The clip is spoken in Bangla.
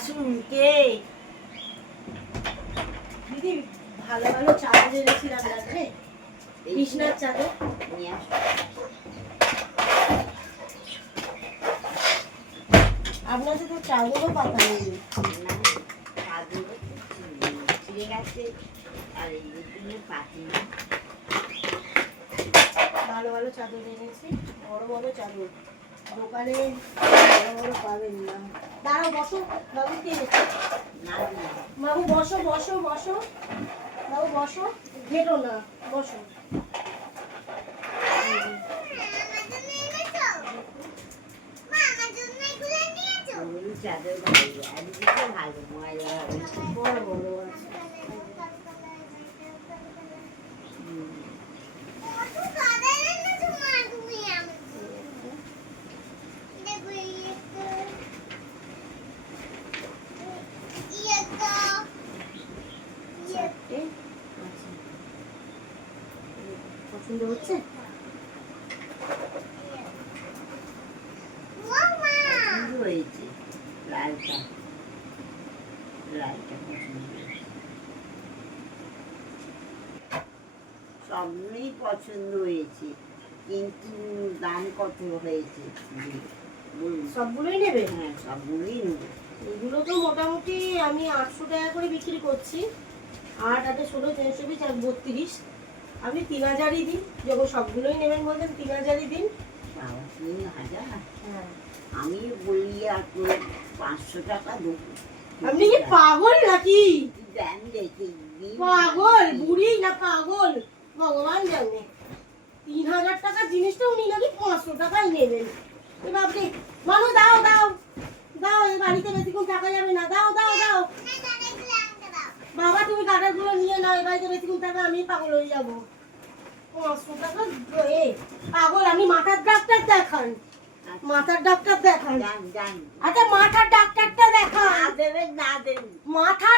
আসুন কে দিদি, ভালো ভালো চাদর এনেছিলাম রাত্রে, কৃষ্ণার চাদর নিয়ে আসো। আপনাদের তো চাদরও পাতা নেই। না চাদরও ছিঁড়ে গেছে আর এই জন্য পাতি না। ভালো ভালো চাদর এনেছি, বড় বড় চাদর, দোকানে বড় বড় পাবেন না। দাঁড়াও, বসো বাবু, কে না না বাবু, বসো বসো বসো বাবু, বসো, ঘেটো না, বসো। ওগুলো চাদর ভালো একদিকে ভালো ময়লা হবে না। বড় বড় আছে। চারটে আছে। পছন্দ হচ্ছে? পছন্দ হয়েছে লালটা, লালটা পছন্দ হয়েছে। সবগুলোই পছন্দ হয়েছে কিন্তু দাম কত হয়েছে বলুন। সবগুলোই নেবে? হ্যাঁ সবগুলোই নেবো। এগুলো তো মোটামুটি আমি 800 টাকা করে বিক্রি করছি। 8 আর 16, 320 আর 32, আপনি 3000ই দিন। যখন সবগুলোই নেবেন বলছেন 3000ই দিন। বাবা 3000? হ্যাঁ। আমি বলি আর তো 500 টাকা দেবো। আপনি কি পাগল নাকি? দেন দেখি পাগল বুড়ি না পাগল ভগবান জানে। 3000 টাকার জিনিসটা উনি নাকি 500 টাকায় নেবেন। এবার আপনি মানু, দাও দাও দাও, এই বাড়িতে বেশিক্ষণ থাকা যাবে না, দাও দাও দাও। বাবা তুমি কাটারগুলো নিয়ে নাও, এই বাড়িতে বেশিক্ষণ থাকা আমি পাগল হয়ে যাবো। 500 টাকা এ পাগল। আমি মাথার ডাক্তার দেখান, মাথার ডাক্তার দেখান। যান যান। আচ্ছা মাথার ডাক্তারটা দেখান। না দেবেন না দেবেন। মাথা